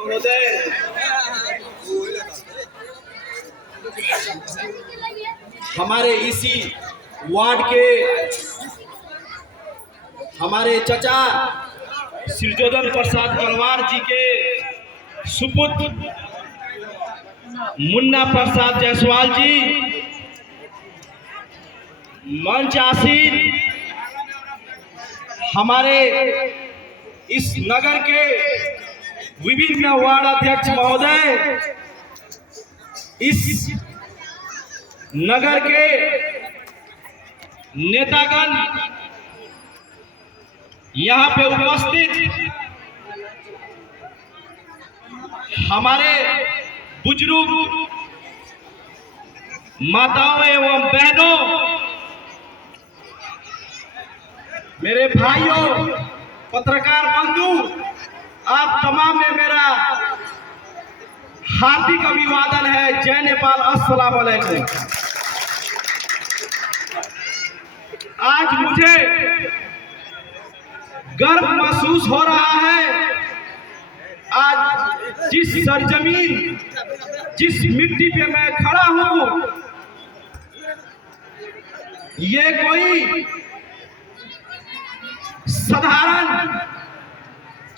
महोदय, हमारे इसी वार्ड के हमारे चचा श्रीजोधन प्रसाद परवार जी के सुपुत्र मुन्ना प्रसाद जायसवाल जी मंच आसीन हमारे इस नगर के विभिन्न वार्ड अध्यक्ष महोदय, इस नगर के नेतागण, यहाँ पे उपस्थित हमारे बुजुर्ग माताओं एवं बहनों, मेरे भाइयों, पत्रकार बंधु, आप तमाम में मेरा हार्दिक अभिवादन है। जय नेपाल, अस्सलाम वालेकुम। आज मुझे गर्व महसूस हो रहा है। आज जिस सरजमीन, जिस मिट्टी पे मैं खड़ा हूं, ये कोई साधारण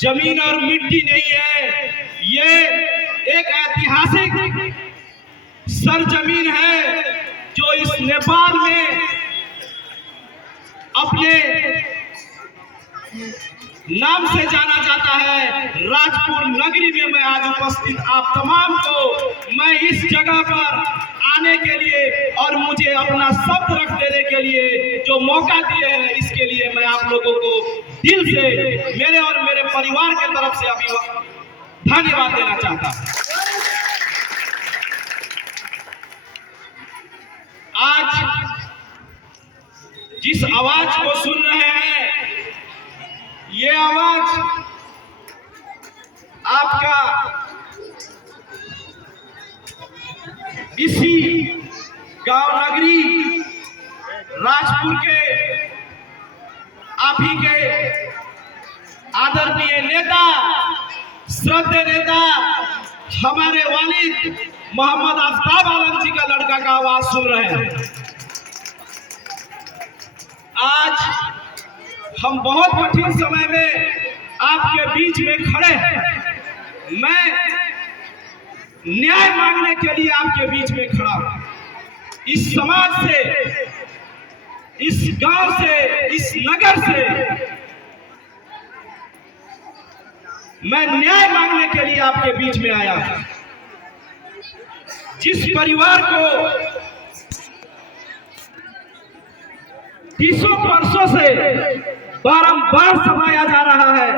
जमीन और मिट्टी नहीं है, ये एक ऐतिहासिक सरजमीन है जो इस नेपाल में अपने नाम से जाना जाता है। राजपुर नगरी में मैं आज उपस्थित आप तमाम को मैं इस जगह पर आने के लिए और मुझे अपना शब्द रख देने के लिए जो मौका दिए हैं, इसके लिए मैं आप लोगों को दिल से, मेरे और मेरे परिवार के तरफ से अभी धन्यवाद देना चाहता हूं। आज जिस आवाज को सुन रहे हैं, ये आवाज आपका इसी गांव नगरी राजपुर के आप ही के आदरणीय नेता, श्रद्धेय नेता, हमारे वालिद मोहम्मद आफ्ताब आलम जी का लड़का का आवाज सुन रहे हैं। आज हम बहुत कठिन समय में आपके बीच में खड़े हैं। मैं न्याय मांगने के लिए आपके बीच में खड़ा हूं। इस समाज से, इस गांव से, इस नगर से मैं न्याय मांगने के लिए आपके बीच में आया हूं। जिस परिवार को 30 वर्षों से बारंबार सताया जा रहा है,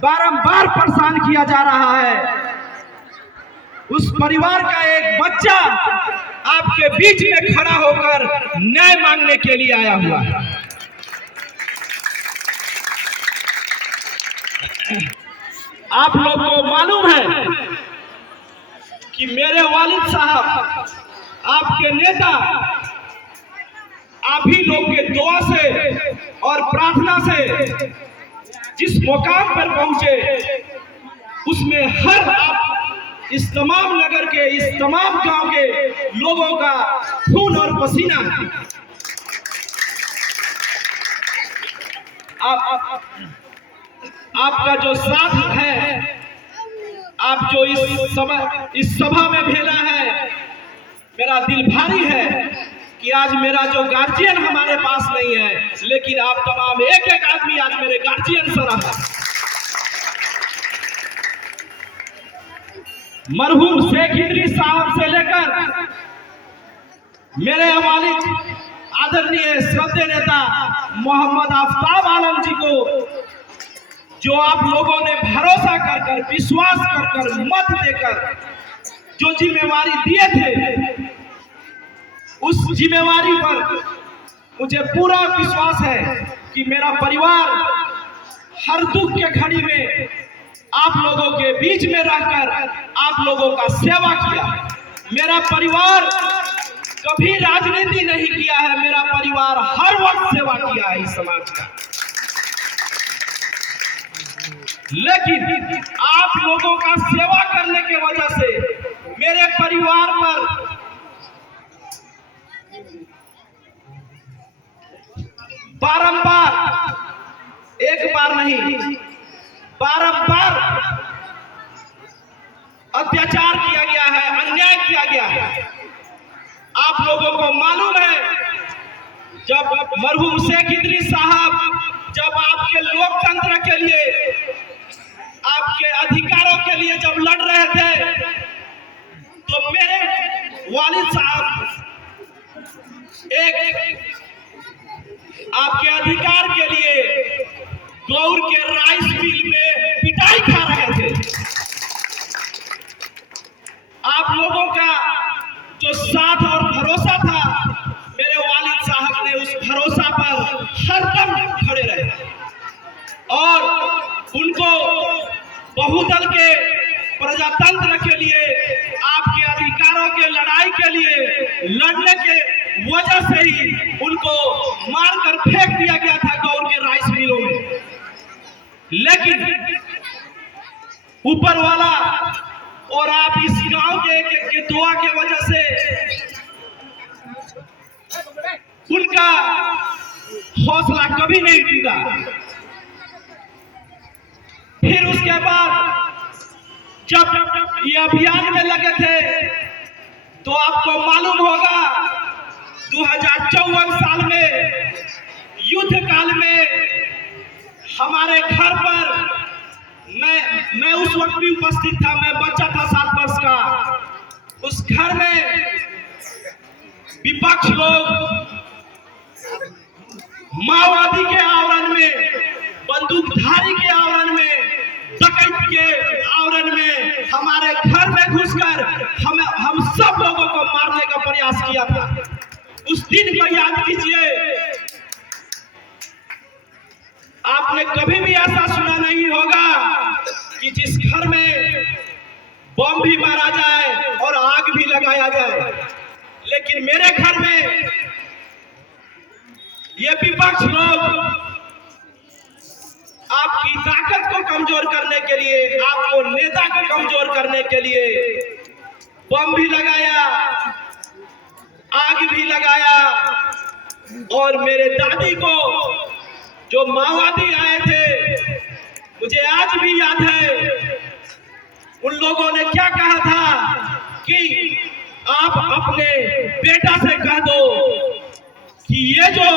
बारंबार परेशान किया जा रहा है, उस परिवार का एक बच्चा आपके बीच में खड़ा होकर न्याय मांगने के लिए आया हुआ है। आप लोग को मालूम है कि मेरे वालिद साहब, आपके नेता, आप ही लोग के दुआ से और प्रार्थना से जिस मुकाम पर पहुंचे, उसमें हर आप इस तमाम नगर के, इस तमाम गांव के लोगों का खून और पसीना है। आपका जो साथ है, आप जो इस सभा में भेजा है, मेरा दिल भारी है कि आज मेरा जो गार्जियन हमारे पास नहीं है, लेकिन आप तमाम एक एक आदमी आज मेरे गार्जियन से रहा। मरहूम शेख इदरीस साहब से लेकर मेरे वालिद आदरणीय श्रद्धेय नेता मोहम्मद आफ्ताब आलम जी को जो आप लोगों ने भरोसा कर, विश्वास कर, मत देकर जो जिम्मेवारी दिए थे, उस जिम्मेवारी पर मुझे पूरा विश्वास है कि मेरा परिवार हर दुख के घड़ी में आप लोगों के बीच में रहकर आप लोगों का सेवा किया। मेरा परिवार कभी राजनीति नहीं किया है, मेरा परिवार हर वक्त सेवा किया है इस समाज का। लेकिन आप लोगों लोगों का सेवा करने की वजह से मेरे परिवार पर बारंबार, एक बार नहीं, बारंबार अत्याचार किया गया है, अन्याय किया गया है। आप लोगों को मालूम है, जब मरहूम शेख इदरीस साहब जब आपके लोकतंत्र के लिए, आपके अधिकारों के लिए जब लड़ रहे थे, तो मेरे वालिद साहब एक आपके अधिकार के लिए गौर के राइस मिल में पिटाई खा रहे थे। आप लोगों का जो साथ और भरोसा था, मेरे वालिद साहब ने उस भरोसा पर हरदम खड़े रहे और उनको बहुदल के प्रजातंत्र के लिए, आपके अधिकारों के लड़ाई के लिए लड़ने के वजह से ही उनको मारकर फेंक दिया गया था गौर के राइस मिलों में। लेकिन ऊपर वाला और आप इस गांव के दुआ के वजह से उनका हौसला कभी नहीं टूटा। फिर उसके बाद जब ये अभियान में लगे थे, तो आपको मालूम होगा 2054 साल में युद्ध काल में हमारे घर पर, मैं उस वक्त भी उपस्थित था, मैं बच्चा था 7 वर्ष का। उस घर में विपक्ष लोग माओवादी के आवरण में, बंदूकधारी के आवरण में, डकैत के आवरण में हमारे घर में घुसकर हम सब लोगों को मारने का प्रयास किया था। उस दिन को याद कीजिए। आपने कभी भी ऐसा सुना नहीं होगा कि जिस घर में बम भी मारा जाए और आग भी लगाया जाए, लेकिन मेरे घर में ये विपक्ष लोग आपकी ताकत को कमजोर करने के लिए, आपको नेता को कमजोर करने के लिए बम भी लगाया, आग भी लगाया। और मेरे दादी को जो माओवादी आए थे, मुझे आज भी याद है, उन लोगों ने क्या कहा था कि आप अपने बेटा से कह दो कि ये जो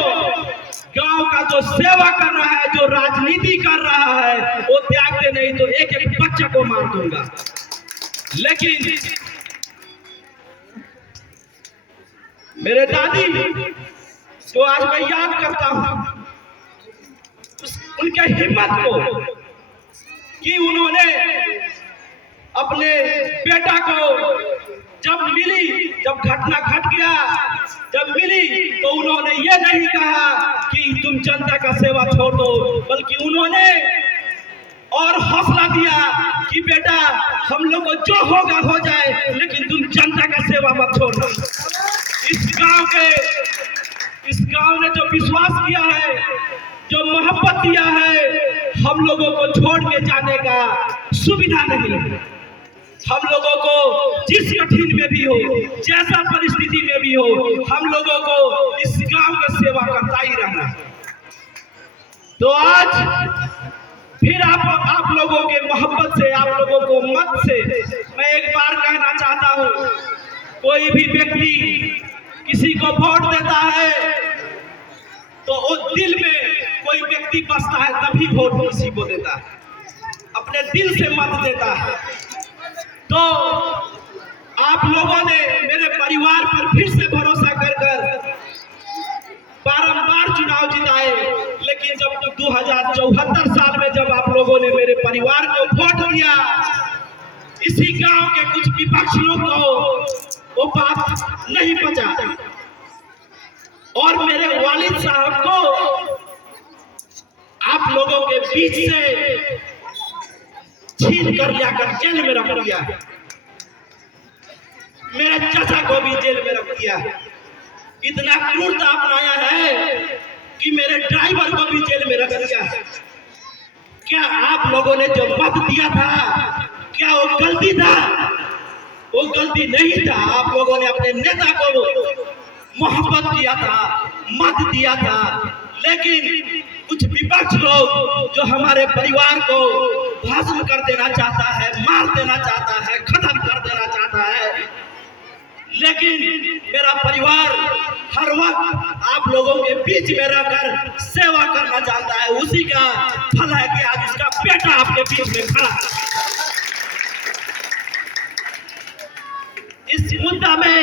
गांव का जो सेवा कर रहा है, जो राजनीति कर रहा है, वो त्याग दे, नहीं तो एक एक बच्चा को मार दूंगा। लेकिन मेरे दादी, जो आज मैं याद करता हूं, उनके हिम्मत को कि उन्होंने अपने बेटा को जब घटना घट गया, जब मिली, तो उन्होंने ये नहीं कहा कि तुम जनता का सेवा छोड़ दो, बल्कि उन्होंने और हौसला दिया कि बेटा, हम लोग को जो होगा हो जाए, लेकिन तुम जनता का सेवा मत छोड़ना। इस गांव ने जो विश्वास किया है, जो मोहब्बत दिया है, हम लोगों को छोड़ के जाने का सुविधा नहीं है। हम लोगों को जिस कठिन में भी हो, जैसा परिस्थिति में भी हो, हम लोगों को इस गांव का सेवा करता ही रहना। तो आज फिर आप लोगों के मोहब्बत से, आप लोगों को मत से मैं एक बार कहना चाहता हूं, कोई भी व्यक्ति किसी को वोट देता है तो वो दिल में कोई व्यक्ति बसता है, तभी वोट किसी को देता है, अपने दिल से मत देता है। तो आप लोगों ने मेरे परिवार पर फिर से भरोसा कर बारंबार चुनाव जिताए, लेकिन जब 2074 साल में जब आप लोगों ने मेरे परिवार को वोट दिया, इसी गांव के कुछ विपक्ष लोग को वो बात नहीं पचा और मेरे वालिद साहब को आप लोगों के बीच से छीन कर लाकर जेल में रख दिया। मेरे चाचा को भी जेल में रख दिया। इतना क्रूरता अपनाया है कि मेरे ड्राइवर को भी जेल में रख दिया। क्या आप लोगों ने जो मत दिया था, क्या वो गलती था? वो गलती नहीं था। आप लोगों ने अपने नेता को मोहब्बत किया था, मत दिया था, लेकिन कुछ विपक्ष लोग जो हमारे परिवार को भस्म कर देना चाहता है, मार देना चाहता है, खत्म कर देना चाहता है, लेकिन मेरा परिवार हर वक्त आप लोगों के बीच में रहकर सेवा करना चाहता है। उसी का फल है कि आज इसका बेटा आपके बीच में खड़ा। इस मुद्दा में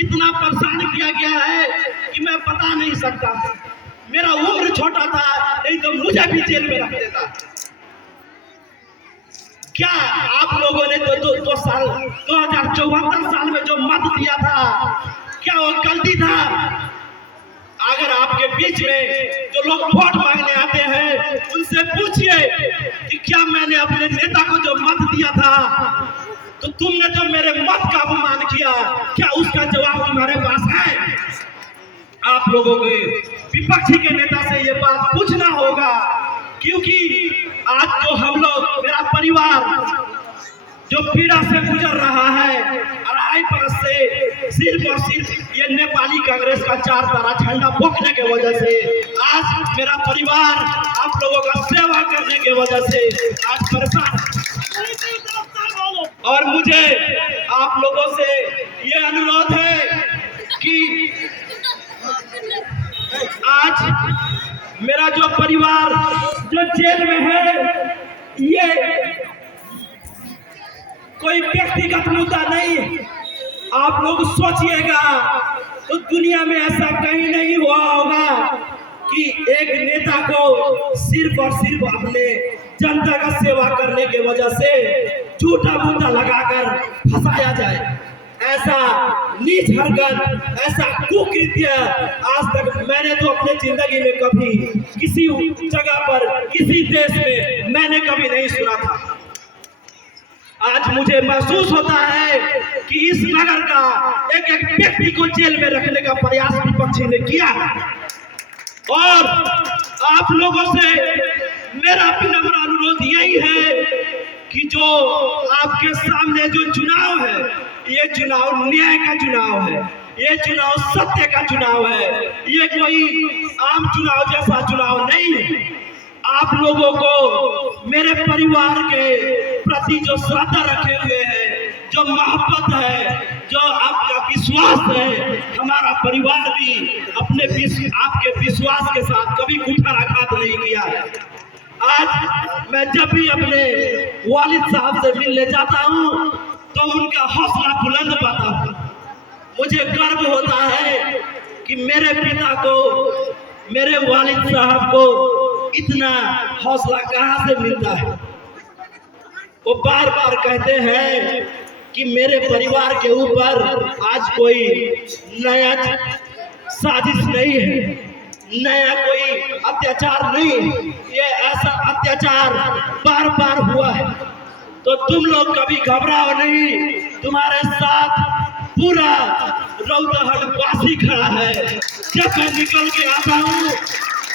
इतना परेशान किया गया है कि मैं बता नहीं सकता। मेरा उम्र छोटा था, नहीं तो मुझे भी जेल में रख देता। क्या आप लोगों ने 2074 साल में जो मत दिया था, क्या वो गलती था? अगर आपके बीच में जो लोग वोट मांगने आते हैं उनसे पूछिए कि क्या मैंने अपने नेता को जो मत दिया था, तो तुमने जो मेरे मत का अपमान किया, क्या उसका जवाब तुम्हारे पास है? आप लोगों के विपक्षी के नेता से ये बात पूछना होगा, क्योंकि आज जो हम लोग, मेरा परिवार जो पीड़ा से गुजर रहा है, 2.5 बरस से सिर्फ और सिर्फ ये नेपाली कांग्रेस का 4 तारा झंडा बोकने के वजह से आज मेरा परिवार आप लोगों का सेवा करने के वजह से आज परेशान। और मुझे आप लोगों से ये अनुरोध है कि आज मेरा जो परिवार जो जेल में है, ये कोई व्यक्तिगत मुद्दा नहीं। आप लोग सोचिएगा तो दुनिया में ऐसा कहीं नहीं हुआ होगा कि एक नेता को सिर्फ और सिर्फ अपने जनता का सेवा करने के वजह से झूठा मुद्दा लगाकर फंसाया जाए। ऐसा नीच हरकत, ऐसा कुकृत्य आज तक मैंने तो अपने जिंदगी में कभी किसी जगह पर, किसी देश में मैंने कभी नहीं सुना था। आज मुझे महसूस होता है कि इस नगर का एक एक व्यक्ति को जेल में रखने का प्रयास विपक्षी ने किया है। और आप लोगों से मेरा विनम्र अनुरोध यही है कि जो आपके सामने जो चुनाव है, ये चुनाव न्याय का चुनाव है, ये चुनाव सत्य का चुनाव है, ये कोई आम चुनाव जैसा चुनाव नहीं है। आप लोगों को मेरे परिवार के प्रति जो श्रद्धा रखे हुए हैं, जो मोहब्बत है, जो आपका विश्वास है, हमारा परिवार भी अपने आपके विश्वास के साथ कभी कुठाराघात नहीं किया है। आज मैं जब भी अपने वालिद साहब से मिलने जाता हूँ तो उनका हौसला बुलंद पाता हूँ। मुझे गर्व होता है कि मेरे पिता को, मेरे वालिद साहब को इतना हौसला कहाँ से मिलता है। वो बार बार कहते हैं कि मेरे परिवार के ऊपर आज कोई नया साजिश नहीं है, नया कोई अत्याचार नहीं है, ये ऐसा अत्याचार बार बार हुआ है। तो तुम लोग कभी घबराओ नहीं, तुम्हारे साथ पूरा रौतहट वासी खड़ा है। जब मैं निकल के आता हूँ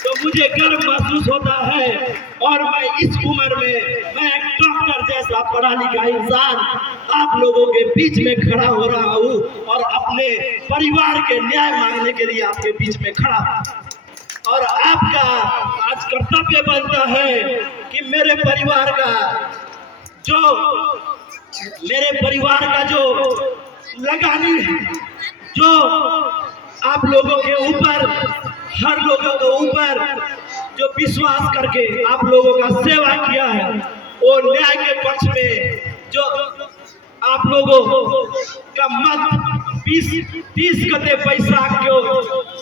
तो मुझे गर्व महसूस होता है। और मैं इस उम्र में, मैं एक डॉक्टर जैसा पढ़ा लिखा इंसान आप लोगों के बीच में खड़ा हो रहा हूँ और अपने परिवार के न्याय मांगने के लिए आपके बीच में खड़ा। और आपका आज कर्तव्य बनता है कि मेरे परिवार का जो लगानी है, जो आप लोगों के ऊपर, हर लोगों के ऊपर जो विश्वास करके आप लोगों का सेवा किया है, वो न्याय के पक्ष में जो आप लोगों का मत 30 गते बैसाख को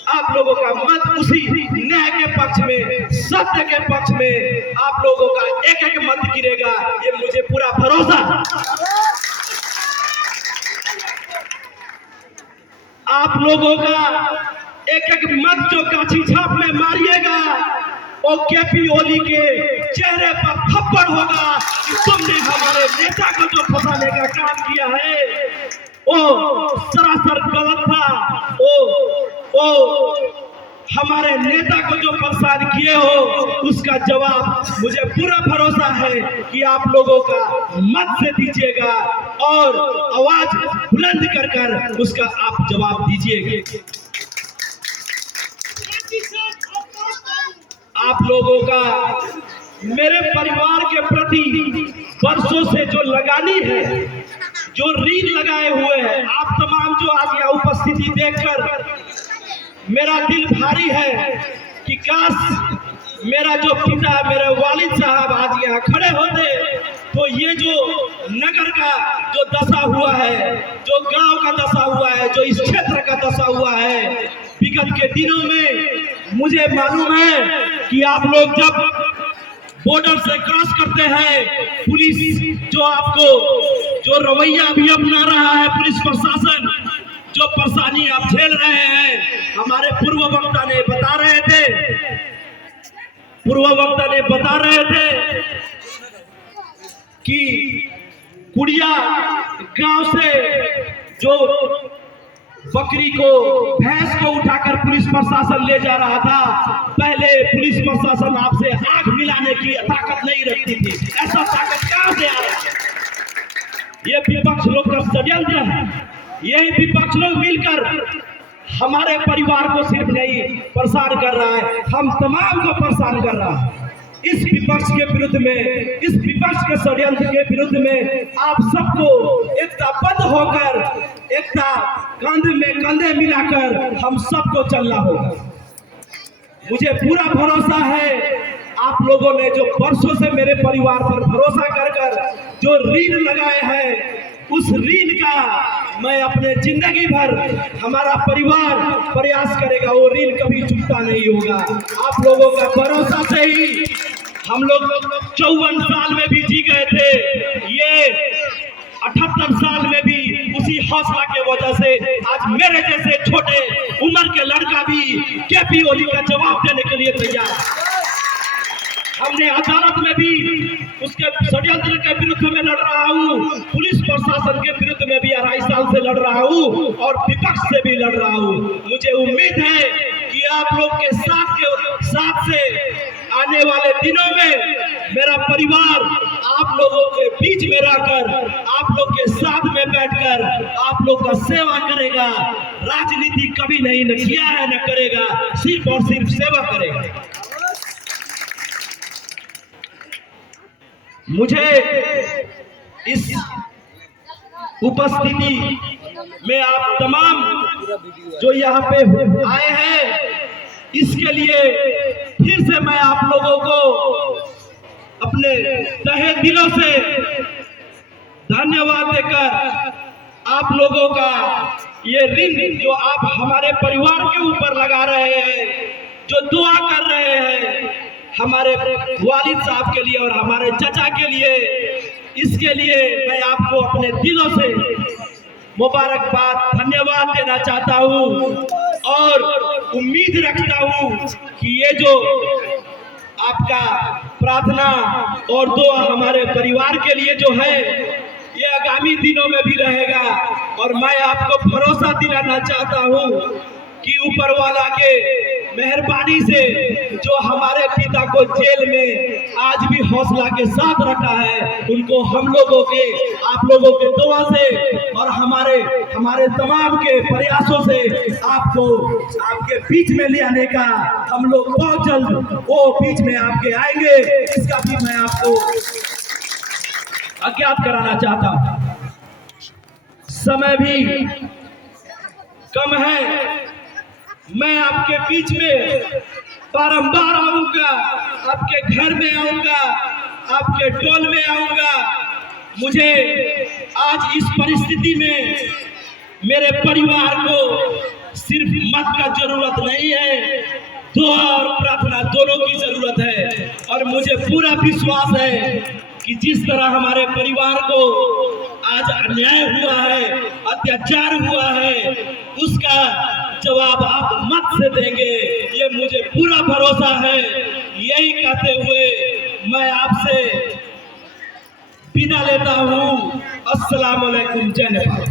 आप लोगों का मत उसी न्याय के पक्ष में, सत्य के पक्ष में आप लोगों का एक एक मत गिरेगा, ये मुझे पूरा भरोसा। आप लोगों का एक एक मत जो काछी छाप में मारिएगा, वो केपी ओली के चेहरे पर थप्पड़ होगा कि तुमने हमारे नेता को जो फंसाने का काम किया है वो सरासर गलत था। वो हमारे नेता को जो परेशान किए हो उसका जवाब मुझे पूरा भरोसा है कि आप लोगों का मत से दीजिएगा और आवाज बुलंद कर कर उसका आप जवाब दीजिएगा। आप लोगों का मेरे परिवार के प्रति वर्षों से जो लगानी है, जो रीढ़ लगाए हुए हैं, आप तमाम जो आज यहाँ उपस्थिति देखकर मेरा दिल भारी है कि काश मेरा जो पिता, मेरे वालिद साहब आज यहाँ खड़े होते तो ये जो नगर का जो दशा हुआ है, जो गांव का दशा हुआ है, जो इस क्षेत्र का दशा हुआ है विगत के दिनों में, मुझे मालूम है कि आप लोग जब बॉर्डर से क्रॉस करते हैं, पुलिस जो आपको जो रवैया भी अपना रहा है, पुलिस प्रशासन जो परेशानी आप झेल रहे हैं, हमारे पूर्व वक्ता ने बता रहे थे कि कुड़िया गांव से जो बकरी को, भैंस को उठाकर पुलिस प्रशासन ले जा रहा था, पहले पुलिस प्रशासन आपसे आंख मिलाने की ताकत नहीं रखती थी। ऐसा ताकत कहां से आया? ये विपक्ष लोग का षड्यंत्र है। यही विपक्ष लोग मिलकर हमारे परिवार को सिर्फ नहीं परेशान कर रहा है, हम तमाम को परेशान कर रहा है। इस विपक्ष के विरुद्ध में, इस विपक्ष के षड्यंत्र के विरुद्ध में आप सबको एकताबद्ध होकर, एकता कंधे में कंधे मिलाकर हम सबको चलना होगा। मुझे पूरा भरोसा है आप लोगों ने जो वर्षों से मेरे परिवार पर भरोसा कर जो ऋण लगाए हैं, उस ऋण का मैं अपने जिंदगी भर, हमारा परिवार प्रयास करेगा, वो ऋण कभी चुकता नहीं होगा। आप लोगों का भरोसा से ही हम लोग 54 साल में भी जी गए थे, ये 78 साल में भी उसी हौसला के वजह से आज मेरे जैसे छोटे उम्र के लड़का भी केपी ओली का जवाब देने के लिए तैयार है। हमने अदालत में भी उसके षड्यंत्र के विरुद्ध में लड़ रहा हूँ, पुलिस प्रशासन के विरुद्ध में भी 2.5 साल से लड़ रहा हूँ और विपक्ष से भी लड़ रहा हूँ। मुझे उम्मीद है कि आप लोग के साथ से आने वाले दिनों में मेरा परिवार आप लोगों के बीच में रहकर, आप लोग के साथ में बैठकर आप लोग का सेवा करेगा। राजनीति कभी नहीं न किया है न करेगा, सिर्फ और सिर्फ सेवा करेगा। मुझे इस उपस्थिति में आप तमाम जो यहाँ पे आए हैं, इसके लिए फिर से मैं आप लोगों को अपने तहे दिलों से धन्यवाद देकर, आप लोगों का ये ऋण जो आप हमारे परिवार के ऊपर लगा रहे हैं, जो दुआ कर रहे हैं हमारे वालिद साहब के लिए और हमारे चचा के लिए, इसके लिए मैं आपको अपने दिलों से मुबारकबाद, धन्यवाद देना चाहता हूँ और उम्मीद रखता हूँ कि ये जो आपका प्रार्थना और दुआ हमारे परिवार के लिए जो है, ये आगामी दिनों में भी रहेगा। और मैं आपको भरोसा दिलाना चाहता हूँ कि ऊपर वाला के मेहरबानी से जो हमारे पिता को जेल में आज भी हौसला के साथ रखा है, उनको हम लोगों के, आप लोगों के दुआ से और हमारे तमाम के प्रयासों से आपको आपके बीच में ले आने का हम लोग बहुत जल्द वो बीच में आपके आएंगे, इसका भी मैं आपको अज्ञात कराना चाहता हूं। समय भी कम है, मैं आपके बीच में बारंबार आऊंगा, आपके घर में आऊंगा, आपके टोल में आऊंगा। मुझे आज इस परिस्थिति में मेरे परिवार को सिर्फ मत का जरूरत नहीं है, दुआ और प्रार्थना दोनों की जरूरत है। और मुझे पूरा विश्वास है कि जिस तरह हमारे परिवार को आज अन्याय हुआ है, अत्याचार हुआ है, उसका जवाब आप मत से देंगे, ये मुझे पूरा भरोसा है। यही कहते हुए मैं आपसे विदा लेता हूँ। अस्सलाम वालेकुम, जय नेपाल।